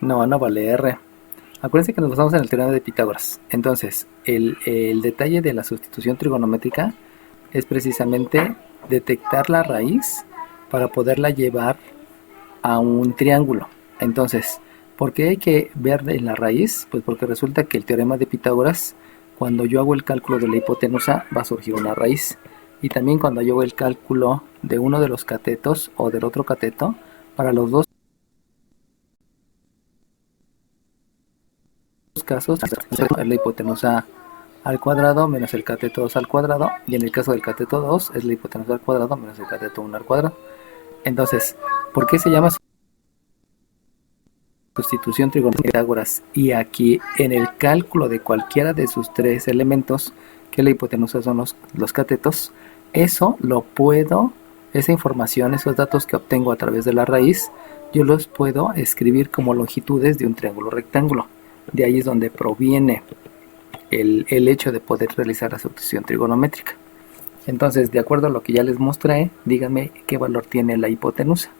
No, no vale R. Acuérdense que nos basamos en el teorema de Pitágoras. Entonces, el detalle de la sustitución trigonométrica es precisamente detectar la raíz para poderla llevar a un triángulo. Entonces, ¿por qué hay que ver en la raíz? Pues porque resulta que el teorema de Pitágoras, cuando yo hago el cálculo de la hipotenusa, va a surgir una raíz. Y también cuando yo hago el cálculo de uno de los catetos o del otro cateto, para los dos casos es la hipotenusa al cuadrado menos el cateto 2 al cuadrado, y en el caso del cateto 2 es la hipotenusa al cuadrado menos el cateto 1 al cuadrado. Entonces, ¿por qué se llama sustitución trigonométrica de Pitágoras? Y aquí en el cálculo de cualquiera de sus tres elementos, que la hipotenusa son los catetos, eso lo puedo, esa información, esos datos que obtengo a través de la raíz, yo los puedo escribir como longitudes de un triángulo rectángulo. De ahí es donde proviene el hecho de poder realizar la sustitución trigonométrica. Entonces, de acuerdo a lo que ya les mostré, díganme qué valor tiene la hipotenusa.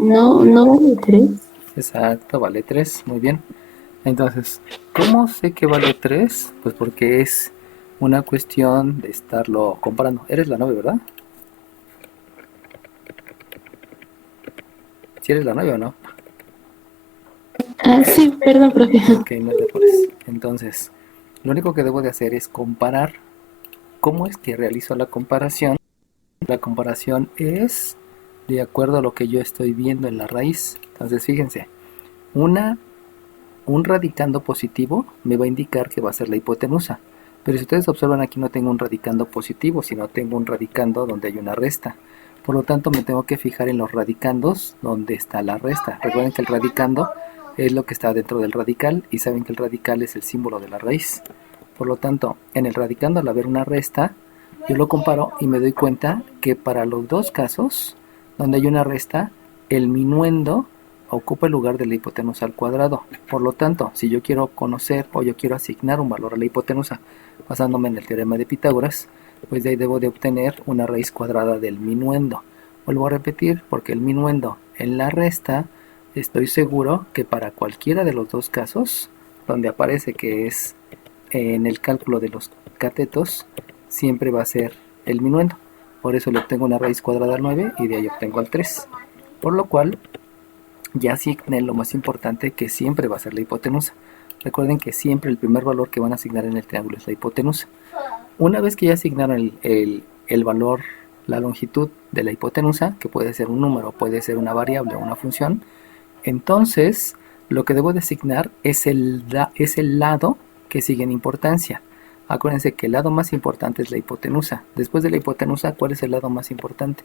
No, no vale 3. Exacto, vale 3, muy bien. Entonces, ¿cómo sé que vale 3? Pues porque es una cuestión de estarlo comparando. Eres la novia, ¿verdad? Si eres la novia o no. Ah, sí, perdón, profe. Ok, no te apures. Entonces, lo único que debo de hacer es comparar. ¿Cómo es que realizo la comparación? La comparación es de acuerdo a lo que yo estoy viendo en la raíz. Entonces, fíjense, una, un radicando positivo me va a indicar que va a ser la hipotenusa. Pero si ustedes observan aquí no tengo un radicando positivo, sino tengo un radicando donde hay una resta. Por lo tanto, me tengo que fijar en los radicandos donde está la resta. Recuerden que el radicando es lo que está dentro del radical y saben que el radical es el símbolo de la raíz. Por lo tanto, en el radicando al haber una resta, yo lo comparo y me doy cuenta que para los dos casos donde hay una resta, el minuendo ocupa el lugar de la hipotenusa al cuadrado. Por lo tanto, si yo quiero conocer o yo quiero asignar un valor a la hipotenusa basándome en el teorema de Pitágoras, pues de ahí debo de obtener una raíz cuadrada del minuendo. Vuelvo a repetir, porque el minuendo en la resta, estoy seguro que para cualquiera de los dos casos, donde aparece que es en el cálculo de los catetos, siempre va a ser el minuendo. Por eso le obtengo una raíz cuadrada al 9 y de ahí obtengo al 3. Por lo cual, ya asigné lo más importante, que siempre va a ser la hipotenusa. Recuerden que siempre el primer valor que van a asignar en el triángulo es la hipotenusa. Una vez que ya asignaron el valor, la longitud de la hipotenusa, que puede ser un número, puede ser una variable o una función, entonces lo que debo de asignar es el lado que sigue en importancia. Acuérdense que el lado más importante es la hipotenusa. Después de la hipotenusa, ¿cuál es el lado más importante?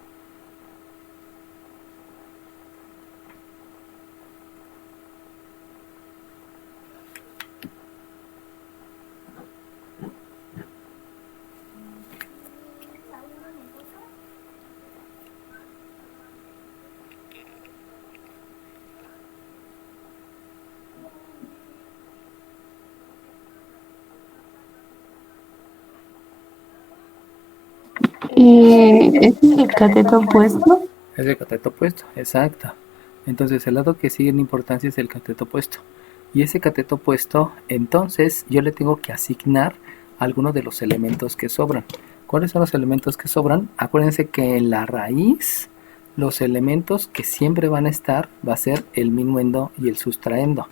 ¿Es el cateto opuesto? Es el cateto opuesto, exacto. Entonces el lado que sigue en importancia es el cateto opuesto. Y ese cateto opuesto, entonces yo le tengo que asignar algunos de los elementos que sobran. ¿Cuáles son los elementos que sobran? Acuérdense que en la raíz, los elementos que siempre van a estar va a ser el minuendo y el sustraendo.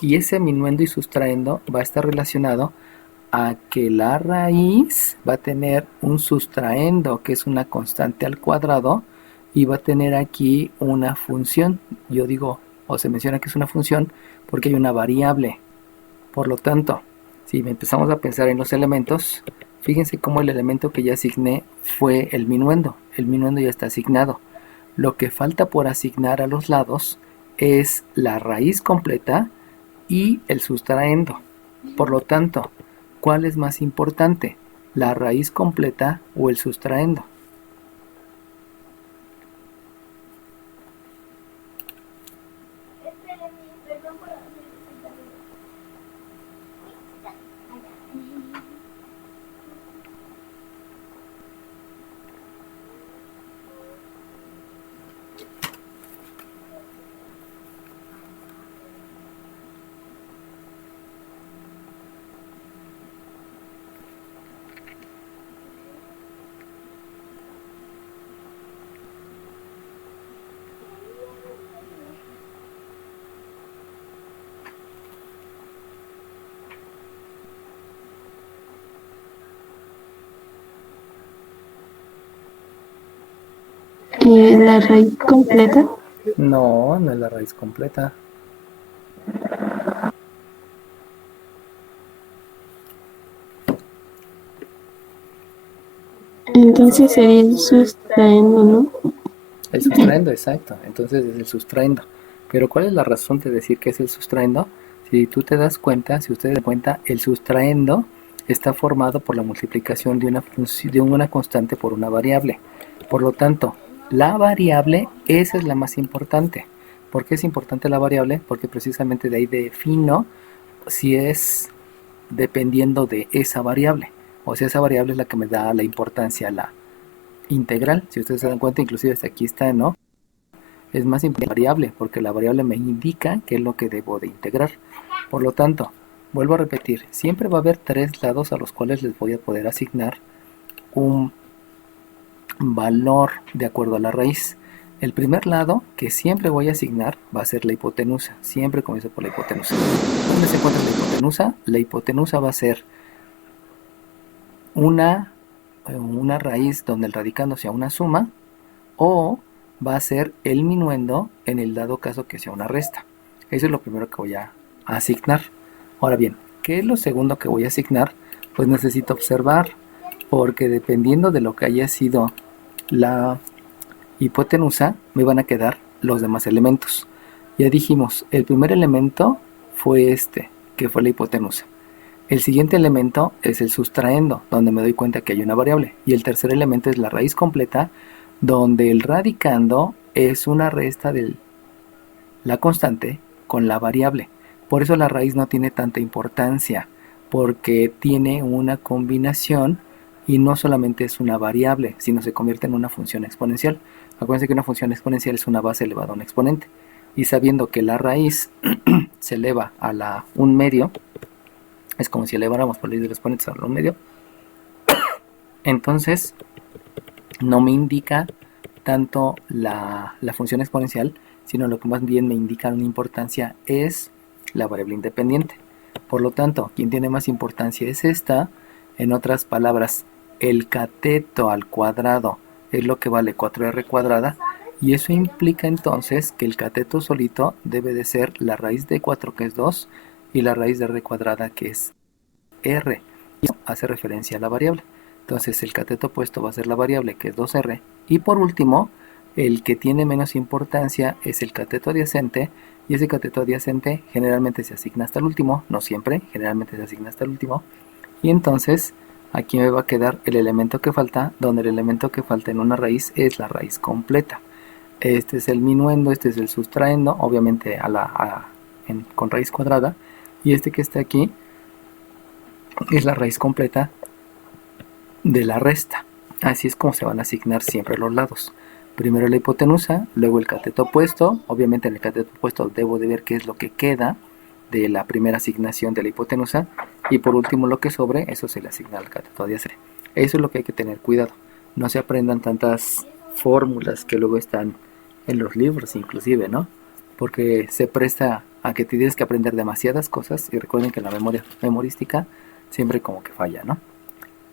Y ese minuendo y sustraendo va a estar relacionado a que la raíz va a tener un sustraendo, que es una constante al cuadrado, y va a tener aquí una función. Yo digo, o se menciona que es una función, porque hay una variable. Por lo tanto, si empezamos a pensar en los elementos, fíjense cómo el elemento que ya asigné fue el minuendo. El minuendo ya está asignado. Lo que falta por asignar a los lados es la raíz completa y el sustraendo. Por lo tanto, ¿cuál es más importante? ¿La raíz completa o el sustraendo? La raíz completa. No, no es la raíz completa. Entonces sería el sustraendo, ¿no? El sustraendo, exacto. Entonces es el sustraendo. Pero ¿cuál es la razón de decir que es el sustraendo? Si tú te das cuenta, si ustedes se dan cuenta, el sustraendo está formado por la multiplicación de una constante por una variable. Por lo tanto, la variable, esa es la más importante. ¿Por qué es importante la variable? Porque precisamente de ahí defino si es dependiendo de esa variable. O sea, esa variable es la que me da la importancia, la integral. Si ustedes se dan cuenta, inclusive hasta aquí está, ¿no? Es más importante la variable, porque la variable me indica qué es lo que debo de integrar. Por lo tanto, vuelvo a repetir, siempre va a haber tres lados a los cuales les voy a poder asignar un valor de acuerdo a la raíz. El primer lado que siempre voy a asignar va a ser la hipotenusa. Siempre comienzo por la hipotenusa. ¿Dónde se encuentra la hipotenusa? La hipotenusa va a ser una, una raíz donde el radicando sea una suma, o va a ser el minuendo en el dado caso que sea una resta. Eso es lo primero que voy a asignar. Ahora bien, ¿qué es lo segundo que voy a asignar? Pues necesito observar, porque dependiendo de lo que haya sido la hipotenusa, me van a quedar los demás elementos. Ya dijimos, el primer elemento fue este, que fue la hipotenusa. El siguiente elemento es el sustraendo, donde me doy cuenta que hay una variable. Y el tercer elemento es la raíz completa, donde el radicando es una resta de la constante con la variable. Por eso la raíz no tiene tanta importancia, porque tiene una combinación y no solamente es una variable, sino se convierte en una función exponencial. Acuérdense que una función exponencial es una base elevada a un exponente. Y sabiendo que la raíz se eleva a la 1/2, es como si eleváramos por ley de los exponentes a la 1/2, entonces no me indica tanto la función exponencial, sino lo que más bien me indica una importancia es la variable independiente. Por lo tanto, quien tiene más importancia es esta. En otras palabras, el cateto al cuadrado es lo que vale 4r cuadrada, y eso implica entonces que el cateto solito debe de ser la raíz de 4, que es 2, y la raíz de r cuadrada, que es r. Y eso hace referencia a la variable. Entonces el cateto opuesto va a ser la variable, que es 2r. Y por último, el que tiene menos importancia es el cateto adyacente. Y ese cateto adyacente generalmente se asigna hasta el último. No siempre, generalmente se asigna hasta el último. Y entonces aquí me va a quedar el elemento que falta, donde el elemento que falta en una raíz es la raíz completa. Este es el minuendo, este es el sustraendo, obviamente con raíz cuadrada. Y este que está aquí es la raíz completa de la resta. Así es como se van a asignar siempre los lados. Primero la hipotenusa, luego el cateto opuesto. Obviamente en el cateto opuesto debo de ver qué es lo que queda de la primera asignación de la hipotenusa. Y por último lo que sobre, eso se le asigna al cateto adyacente. Eso es lo que hay que tener cuidado. No se aprendan tantas fórmulas que luego están en los libros inclusive, ¿no? Porque se presta a que tienes que aprender demasiadas cosas, y recuerden que la memoria memorística siempre como que falla, ¿no?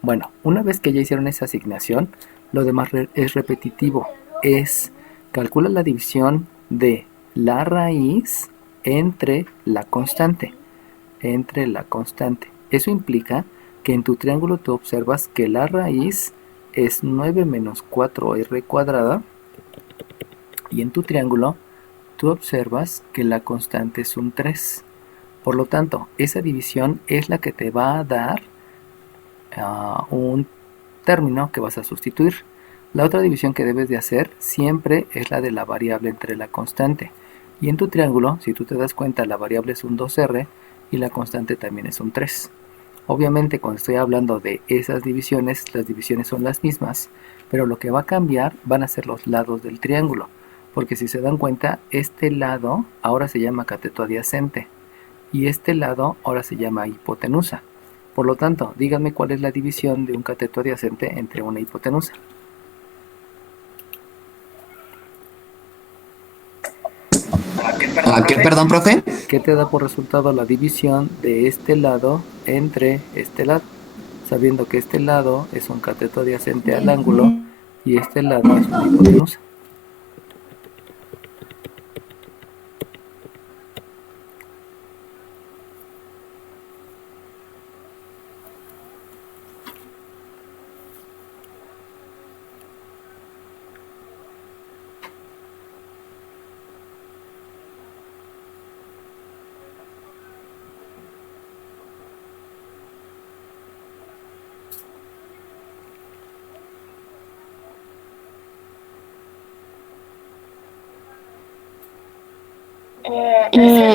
Bueno, una vez que ya hicieron esa asignación, lo demás es repetitivo. Calcula la división de la raíz entre la constante. entre la constante. Eso implica que en tu triángulo tú observas que la raíz es 9 menos 4r cuadrada y en tu triángulo tú observas que la constante es un 3. Por lo tanto, esa división es la que te va a dar un término que vas a sustituir. La otra división que debes de hacer siempre es la de la variable entre la constante. Y en tu triángulo, si tú te das cuenta, la variable es un 2r y la constante también es un 3. Obviamente, cuando estoy hablando de esas divisiones, las divisiones son las mismas, pero lo que va a cambiar van a ser los lados del triángulo. Porque si se dan cuenta, este lado ahora se llama cateto adyacente y este lado ahora se llama hipotenusa. Por lo tanto, díganme cuál es la división de un cateto adyacente entre una hipotenusa. ¿A qué, perdón, profe? ¿Qué te da por resultado la división de este lado entre este lado? Sabiendo que este lado es un cateto adyacente al ángulo y este lado es una hipotenusa.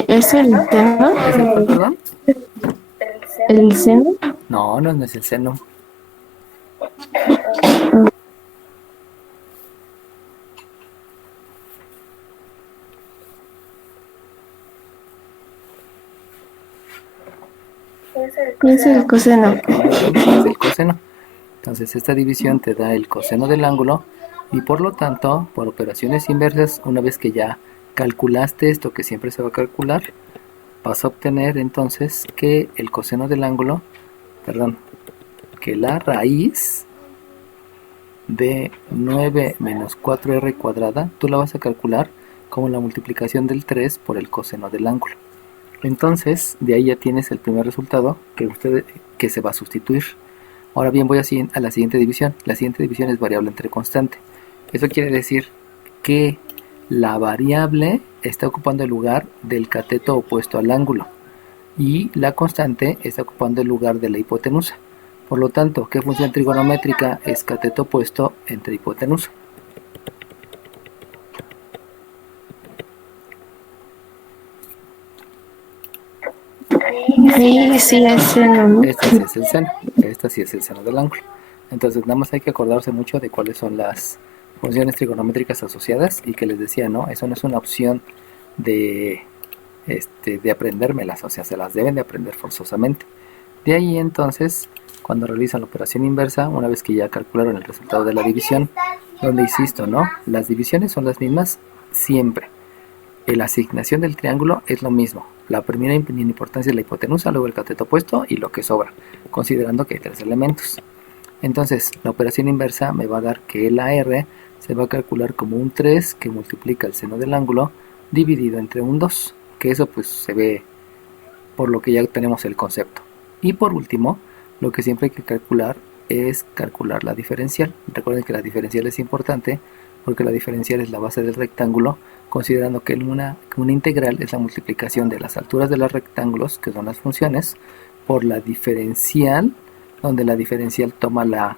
¿Es el tema? ¿Es el cuál, perdón? ¿El seno? No, no es el seno. Es el coseno. Ok, muy bien, es el coseno. Entonces esta división te da el coseno del ángulo y por lo tanto, por operaciones inversas, una vez que ya calculaste esto que siempre se va a calcular, vas a obtener entonces que el coseno del ángulo, perdón, que la raíz de 9 menos 4r cuadrada, tú la vas a calcular como la multiplicación del 3 por el coseno del ángulo. Entonces, de ahí ya tienes el primer resultado que se va a sustituir. Ahora bien, voy a la siguiente división. La siguiente división es variable entre constante. Eso quiere decir que la variable está ocupando el lugar del cateto opuesto al ángulo y la constante está ocupando el lugar de la hipotenusa. Por lo tanto, ¿qué función trigonométrica es cateto opuesto entre hipotenusa? Sí, sí, es seno, ¿no? Este sí es el seno. Este sí es el seno del ángulo. Entonces, nada más hay que acordarse mucho de cuáles son las funciones trigonométricas asociadas y que les decía, ¿no? Eso no es una opción de, de aprendérmelas, o sea, se las deben de aprender forzosamente. De ahí entonces, cuando realizan la operación inversa, una vez que ya calcularon el resultado de la división, donde insisto, ¿no? Las divisiones son las mismas siempre. La asignación del triángulo es lo mismo. La primera en importancia es la hipotenusa, luego el cateto opuesto y lo que sobra, considerando que hay 3 elementos. Entonces, la operación inversa me va a dar que la R se va a calcular como un 3 que multiplica el seno del ángulo dividido entre un 2, que eso pues se ve por lo que ya tenemos el concepto. Y por último, lo que siempre hay que calcular es calcular la diferencial. Recuerden que la diferencial es importante porque la diferencial es la base del rectángulo, considerando que una integral es la multiplicación de las alturas de los rectángulos, que son las funciones, por la diferencial, donde la diferencial toma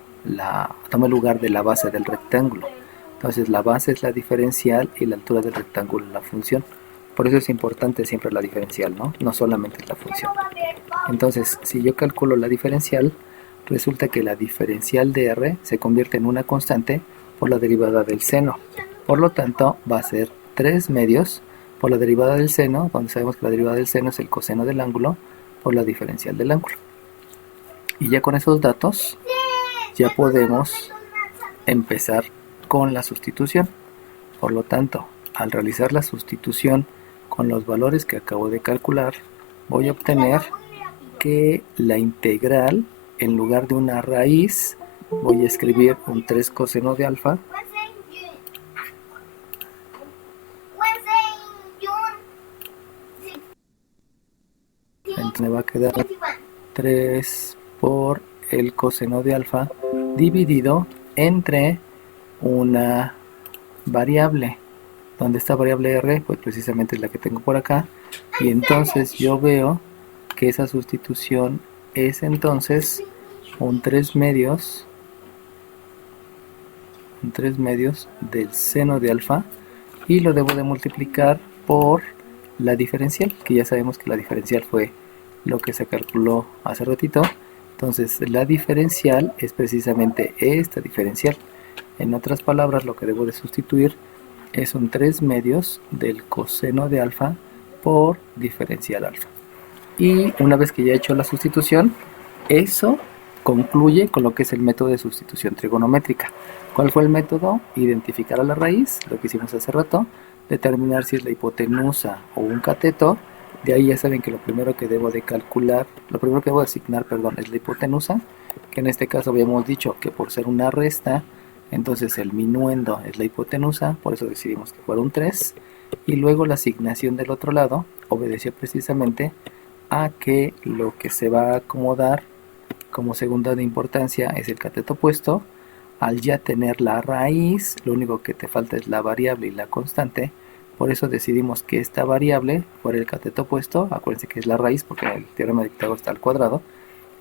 toma el lugar de la base del rectángulo. Entonces la base es la diferencial y la altura del rectángulo es la función. Por eso es importante siempre la diferencial, ¿no? No solamente la función. Entonces, si yo calculo la diferencial, resulta que la diferencial de r se convierte en una constante por la derivada del seno. Por lo tanto, va a ser 3 medios por la derivada del seno, donde sabemos que la derivada del seno es el coseno del ángulo, por la diferencial del ángulo. Y ya con esos datos, ya podemos empezar con la sustitución. Por lo tanto, al realizar la sustitución con los valores que acabo de calcular, voy a obtener que la integral, en lugar de una raíz, voy a escribir un 3 coseno de alfa. Entonces me va a quedar 3 por el coseno de alfa dividido entre una variable, donde esta variable r pues precisamente es la que tengo por acá, y entonces yo veo que esa sustitución es entonces un 3 medios del seno de alfa, y lo debo de multiplicar por la diferencial, que ya sabemos que la diferencial fue lo que se calculó hace ratito. Entonces la diferencial es precisamente esta diferencial. En otras palabras, lo que debo de sustituir es un 3 medios del coseno de alfa por diferencial alfa. Y una vez que ya he hecho la sustitución, eso concluye con lo que es el método de sustitución trigonométrica. ¿Cuál fue el método? Identificar a la raíz, lo que hicimos hace rato, determinar si es la hipotenusa o un cateto. De ahí ya saben que lo primero que debo de calcular, lo primero que debo de asignar, perdón, es la hipotenusa, que en este caso habíamos dicho que por ser una resta, entonces el minuendo es la hipotenusa, por eso decidimos que fuera un 3, y luego la asignación del otro lado obedeció precisamente a que lo que se va a acomodar como segunda de importancia es el cateto opuesto. Al ya tener la raíz, lo único que te falta es la variable y la constante. Por eso decidimos que esta variable fuera el cateto opuesto. Acuérdense que es la raíz porque el teorema de Pitágoras está al cuadrado.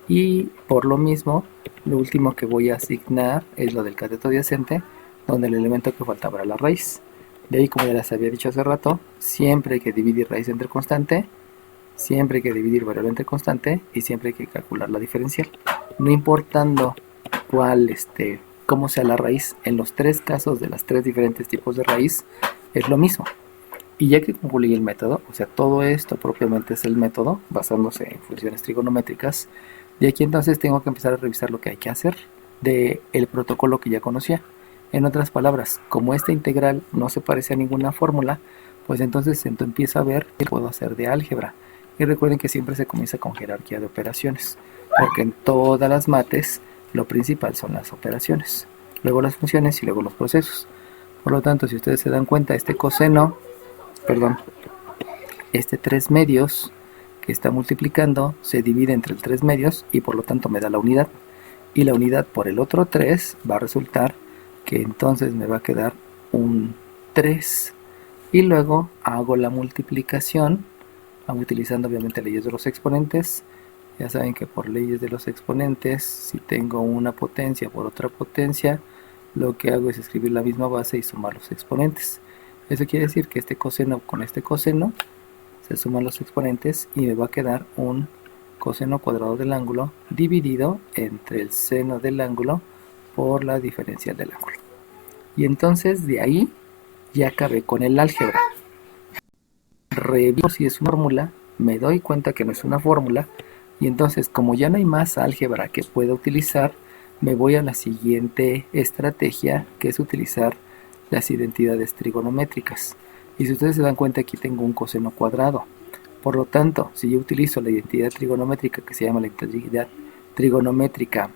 Y por lo mismo, lo último que voy a asignar es lo del cateto adyacente, donde el elemento que faltaba era la raíz. De ahí, como ya les había dicho hace rato, siempre hay que dividir raíz entre constante, siempre hay que dividir variable entre constante y siempre hay que calcular la diferencial. No importando cómo sea la raíz, en los tres casos de los tres diferentes tipos de raíz es lo mismo. Y ya que concluí el método, o sea, todo esto propiamente es el método, basándose en funciones trigonométricas, de aquí entonces tengo que empezar a revisar lo que hay que hacer del protocolo que ya conocía. En otras palabras, como esta integral no se parece a ninguna fórmula, pues entonces empiezo a ver qué puedo hacer de álgebra. Y recuerden que siempre se comienza con jerarquía de operaciones, porque en todas las mates lo principal son las operaciones, luego las funciones y luego los procesos. Por lo tanto, si ustedes se dan cuenta, este 3 medios que está multiplicando se divide entre el 3 medios y por lo tanto me da la unidad. Y la unidad por el otro 3 va a resultar que entonces me va a quedar un 3. Y luego hago la multiplicación utilizando obviamente leyes de los exponentes. Ya saben que por leyes de los exponentes, si tengo una potencia por otra potencia, lo que hago es escribir la misma base y sumar los exponentes. Eso quiere decir que este coseno con este coseno se suman los exponentes y me va a quedar un coseno cuadrado del ángulo dividido entre el seno del ángulo por la diferencial del ángulo. Y entonces de ahí ya acabé con el álgebra. Reviso si es una fórmula, me doy cuenta que no es una fórmula, y entonces como ya no hay más álgebra que pueda utilizar, me voy a la siguiente estrategia, que es utilizar las identidades trigonométricas. Y si ustedes se dan cuenta, aquí tengo un coseno cuadrado. Por lo tanto, si yo utilizo la identidad trigonométrica que se llama la identidad trigonométrica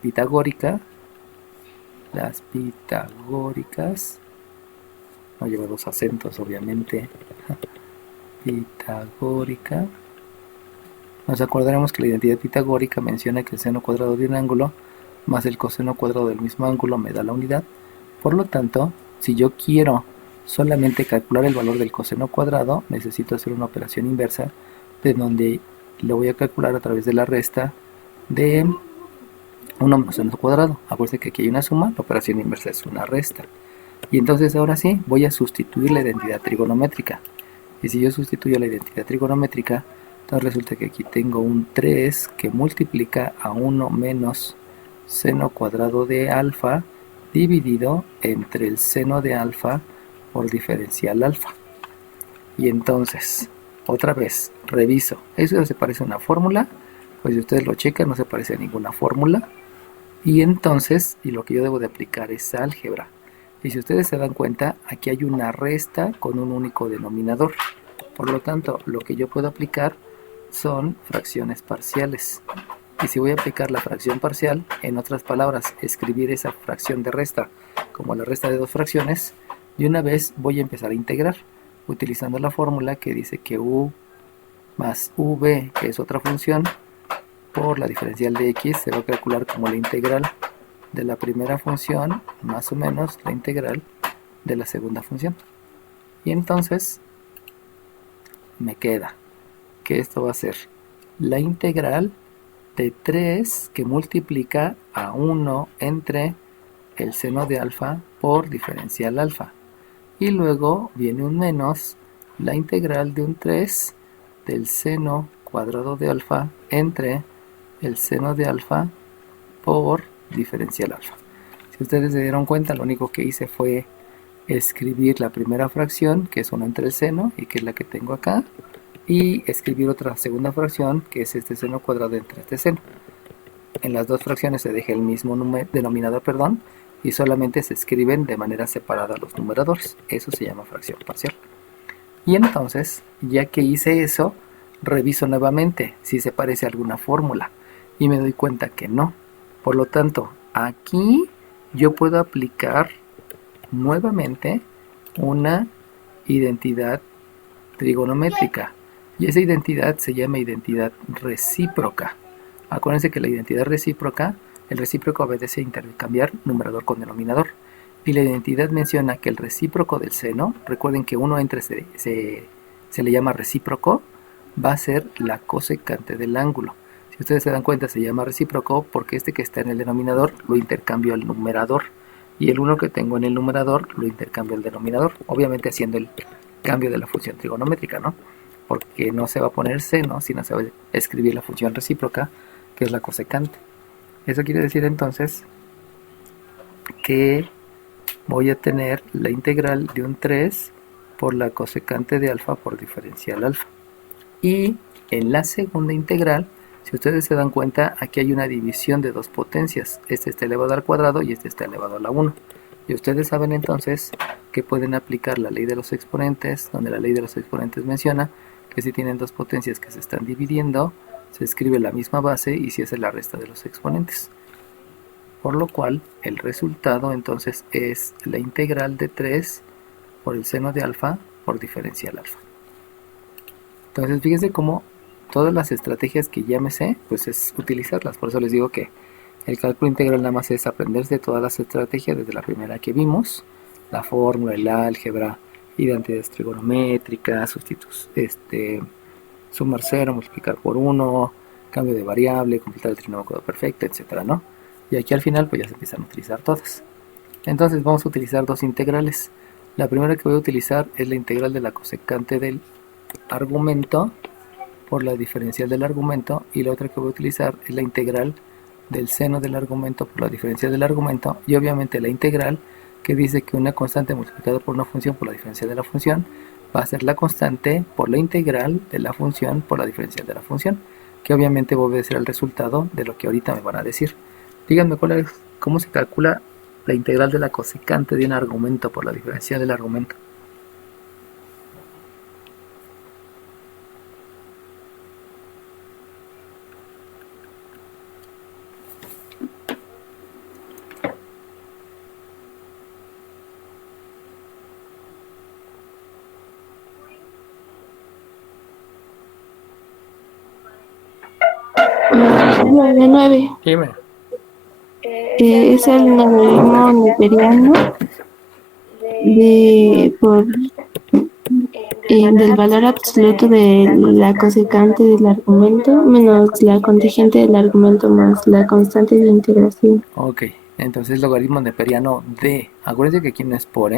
pitagórica, las pitagóricas, no lleva dos acentos obviamente, pitagórica, nos acordaremos que la identidad pitagórica menciona que el seno cuadrado de un ángulo más el coseno cuadrado del mismo ángulo me da la unidad. Por lo tanto, si yo quiero solamente calcular el valor del coseno cuadrado, necesito hacer una operación inversa, de donde lo voy a calcular a través de la resta de 1 menos seno cuadrado. Acuérdense que aquí hay una suma, la operación inversa es una resta. Y entonces ahora sí, voy a sustituir la identidad trigonométrica. Y si yo sustituyo la identidad trigonométrica, entonces resulta que aquí tengo un 3 que multiplica a 1 menos seno cuadrado de alfa dividido entre el seno de alfa por diferencial alfa. Y entonces, otra vez, reviso. ¿Eso se parece a una fórmula? Pues si ustedes lo checan, no se parece a ninguna fórmula. Y entonces, lo que yo debo de aplicar es álgebra. Y si ustedes se dan cuenta, aquí hay una resta con un único denominador. Por lo tanto, lo que yo puedo aplicar son fracciones parciales. Y si voy a aplicar la fracción parcial, en otras palabras, escribir esa fracción de resta como la resta de dos fracciones, de una vez voy a empezar a integrar, utilizando la fórmula que dice que u más v, que es otra función, por la diferencial de x, se va a calcular como la integral de la primera función más o menos la integral de la segunda función. Y entonces me queda que esto va a ser la integral de 3 que multiplica a 1 entre el seno de alfa por diferencial alfa. Y luego viene un menos la integral de un 3 del seno cuadrado de alfa entre el seno de alfa por diferencial alfa. Si ustedes se dieron cuenta, lo único que hice fue escribir la primera fracción, que es 1 entre el seno, y que es la que tengo acá, y escribir otra segunda fracción, que es este seno cuadrado entre este seno. En las dos fracciones se deja el mismo denominador, y solamente se escriben de manera separada los numeradores. Eso se llama fracción parcial. Y entonces, ya que hice eso, reviso nuevamente si se parece a alguna fórmula, y me doy cuenta que no. Por lo tanto, aquí yo puedo aplicar nuevamente una identidad trigonométrica, y esa identidad se llama identidad recíproca. Acuérdense que la identidad recíproca, el recíproco obedece a intercambiar numerador con denominador, y la identidad menciona que el recíproco del seno, recuerden que 1 entre se le llama recíproco, va a ser la cosecante del ángulo. Si ustedes se dan cuenta, se llama recíproco porque este que está en el denominador lo intercambio al numerador, y el 1 que tengo en el numerador lo intercambio al denominador, obviamente haciendo el cambio de la función trigonométrica, ¿no? Porque no se va a poner seno, sino se va a escribir la función recíproca, que es la cosecante. Eso quiere decir entonces que voy a tener la integral de un 3 por la cosecante de alfa por diferencial alfa. Y en la segunda integral, si ustedes se dan cuenta, aquí hay una división de dos potencias. Este está elevado al cuadrado y este está elevado a la 1. Y ustedes saben entonces que pueden aplicar la ley de los exponentes, donde la ley de los exponentes menciona que si tienen dos potencias que se están dividiendo, se escribe la misma base y se hace la resta de los exponentes. Por lo cual, el resultado entonces es la integral de 3 por el seno de alfa por diferencial alfa. Entonces, fíjense cómo todas las estrategias que ya me sé, pues es utilizarlas. Por eso les digo que el cálculo integral nada más es aprenderse todas las estrategias desde la primera que vimos, la fórmula, el álgebra, identidades trigonométricas, sumar 0, multiplicar por 1, cambio de variable, completar el trinomio perfecto, etcétera, ¿no? Y aquí al final pues ya se empiezan a utilizar todas. Entonces vamos a utilizar dos integrales. La primera que voy a utilizar es la integral de la cosecante del argumento por la diferencial del argumento, y la otra que voy a utilizar es la integral del seno del argumento por la diferencial del argumento, y obviamente la integral que dice que una constante multiplicada por una función por la diferencial de la función va a ser la constante por la integral de la función por la diferencial de la función, que obviamente va a obedecer al resultado de lo que ahorita me van a decir. Díganme cómo se calcula la integral de la cosecante de un argumento por la diferencial del argumento. De 9. Dime. Es el logaritmo neperiano del valor absoluto de la cosecante del argumento menos la contingente del argumento más la constante de integración. Ok, entonces logaritmo neperiano de. Acuérdense que aquí no es por,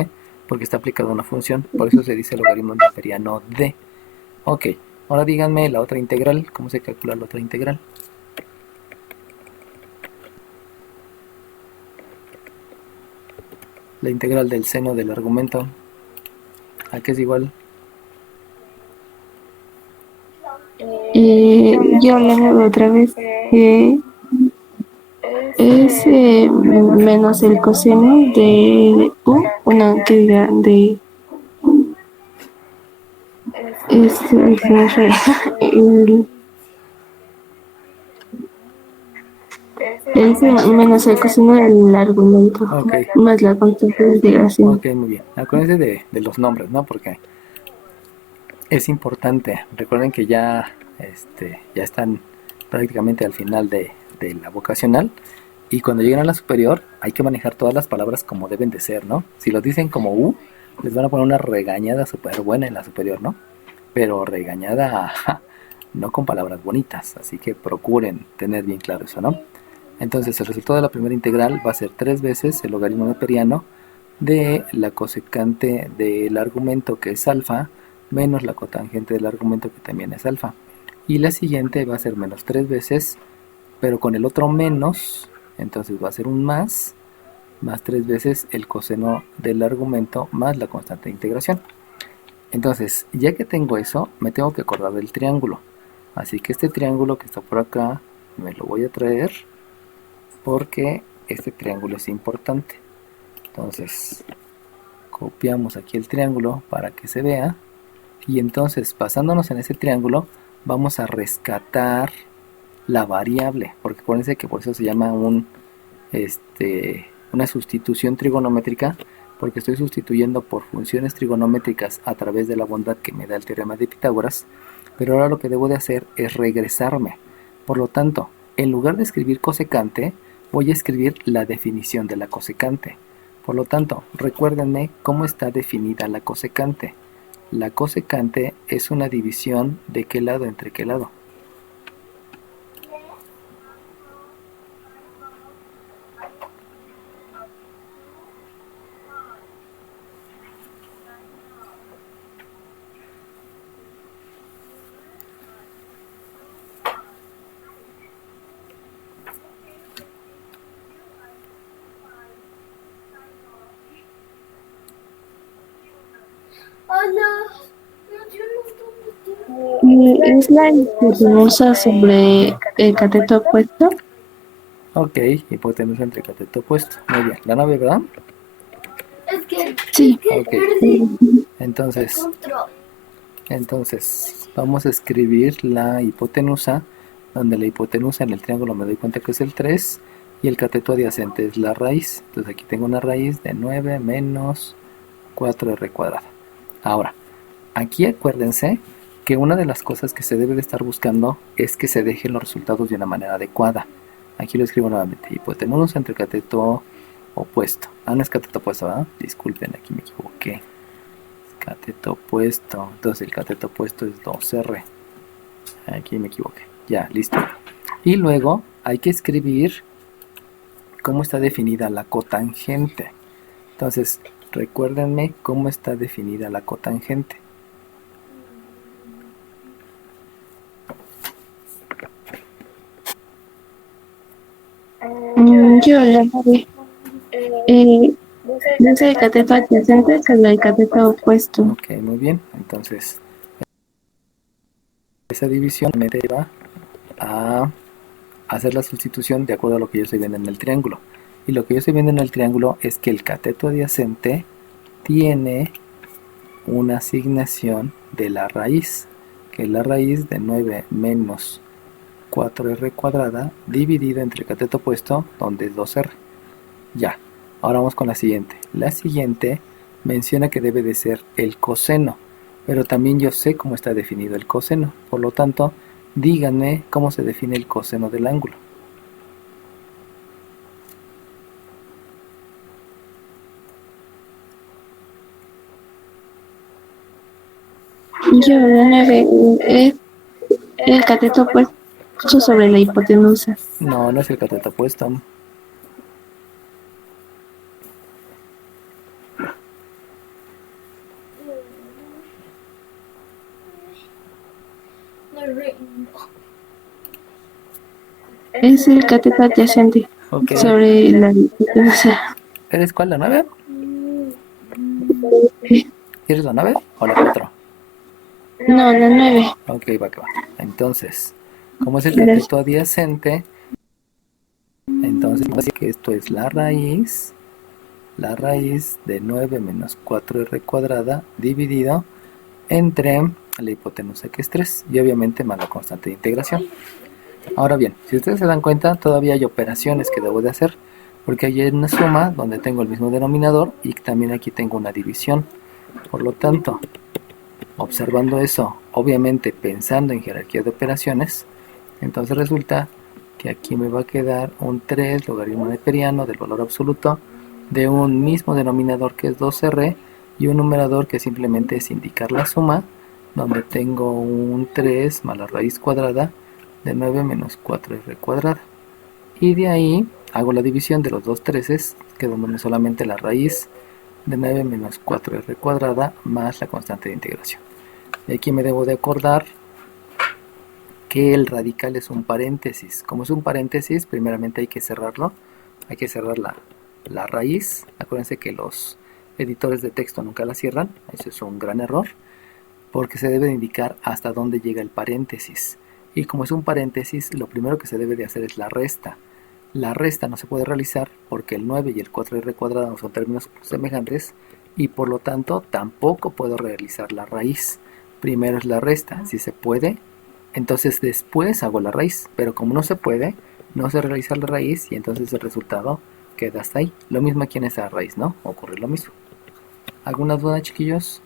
porque está aplicado una función, por eso se dice logaritmo neperiano de. Ok, ahora díganme la otra integral, ¿cómo se calcula la otra integral? La integral del seno del argumento, ¿a qué es igual? Yo le hago otra vez. Es menos el coseno de u, una que diga de. Es menos el coseno del argumento, Okay. más la constante de integración. Ok, muy bien. Acuérdense de los nombres, ¿no? Porque es importante. Recuerden que ya están prácticamente al final de la vocacional. Y cuando lleguen a la superior, hay que manejar todas las palabras como deben de ser, ¿no? Si lo dicen como U, les van a poner una regañada súper buena en la superior, ¿no? Pero regañada, no con palabras bonitas. Así que procuren tener bien claro eso, ¿no? Entonces, el resultado de la primera integral va a ser 3 veces el logaritmo neperiano de la cosecante del argumento, que es alfa, menos la cotangente del argumento, que también es alfa. Y la siguiente va a ser menos 3 veces, pero con el otro menos, entonces va a ser un más 3 veces el coseno del argumento más la constante de integración. Entonces, ya que tengo eso, me tengo que acordar del triángulo. Así que este triángulo que está por acá, me lo voy a traer porque este triángulo es importante. Entonces, copiamos aquí el triángulo para que se vea. Y entonces, basándonos en ese triángulo, vamos a rescatar la variable. Porque acuérdense que por eso se llama una sustitución trigonométrica, porque estoy sustituyendo por funciones trigonométricas a través de la bondad que me da el teorema de Pitágoras. Pero ahora lo que debo de hacer es regresarme. Por lo tanto, en lugar de escribir cosecante, voy a escribir la definición de la cosecante. Por lo tanto, recuérdenme cómo está definida la cosecante. La cosecante es una división de qué lado entre qué lado. ¿Y es la hipotenusa sobre el cateto opuesto? Ok, hipotenusa entre cateto opuesto. Muy bien, la nave, ¿verdad? Sí. Ok, entonces vamos a escribir la hipotenusa, donde la hipotenusa en el triángulo me doy cuenta que es el 3 y el cateto adyacente es la raíz. Entonces aquí tengo una raíz de 9 menos 4r cuadrada. Ahora, aquí acuérdense que una de las cosas que se debe de estar buscando es que se dejen los resultados de una manera adecuada. Aquí lo escribo nuevamente, hipotenusa entre cateto opuesto. No es cateto opuesto, ¿verdad? Disculpen, aquí me equivoqué. Cateto opuesto. Entonces el cateto opuesto es 2R. Aquí me equivoqué. Ya, listo. Y luego hay que escribir cómo está definida la cotangente. Entonces, recuérdenme cómo está definida la cotangente. Yo la nave. Dice el cateto adyacente sobre el cateto opuesto. Ok, muy bien. Entonces, esa división me lleva a hacer la sustitución de acuerdo a lo que yo estoy viendo en el triángulo. Y lo que yo estoy viendo en el triángulo es que el cateto adyacente tiene una asignación de la raíz, que es la raíz de 9 menos 4r cuadrada dividida entre el cateto opuesto, donde es 2r. Ya, ahora vamos con la siguiente. La siguiente menciona que debe de ser el coseno, pero también yo sé cómo está definido el coseno. Por lo tanto, díganme cómo se define el coseno del ángulo. Yo la nave. Es el cateto opuesto sobre la hipotenusa. No, no es el cateto opuesto. Es el cateto adyacente Ok. sobre la hipotenusa. ¿Eres cuál, la 9? ¿Eres la 9 o la 4? No, la 9. Ok, va que va. Entonces, como es el cateto adyacente, entonces así que esto es la raíz de 9 menos 4r cuadrada dividido entre la hipotenusa, que es 3, y obviamente más la constante de integración. Ahora bien, si ustedes se dan cuenta, todavía hay operaciones que debo de hacer, porque hay una suma donde tengo el mismo denominador y también aquí tengo una división. Por lo tanto, Observando eso, obviamente pensando en jerarquía de operaciones, entonces resulta que aquí me va a quedar un 3 logaritmo neperiano del valor absoluto de un mismo denominador que es 2r y un numerador que simplemente es indicar la suma, donde tengo un 3 más la raíz cuadrada de 9 menos 4r cuadrada. Y de ahí hago la división de los dos 13, quedándome solamente la raíz de 9 menos 4r cuadrada más la constante de integración. Y aquí me debo de acordar que el radical es un paréntesis. Como es un paréntesis, primeramente hay que cerrarlo. Hay que cerrar la raíz. Acuérdense que los editores de texto nunca la cierran. Eso es un gran error. Porque se debe de indicar hasta dónde llega el paréntesis. Y como es un paréntesis, lo primero que se debe de hacer es la resta. La resta no se puede realizar porque el 9 y el 4r cuadrado no son términos semejantes y por lo tanto tampoco puedo realizar la raíz. Primero es la resta, si se puede, entonces después hago la raíz, pero como no se puede, no se realiza la raíz y entonces el resultado queda hasta ahí. Lo mismo aquí en esa raíz, ¿no? Ocurre lo mismo. ¿Alguna duda, chiquillos?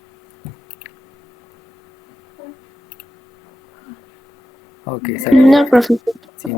Ok, sale. No, profe. Si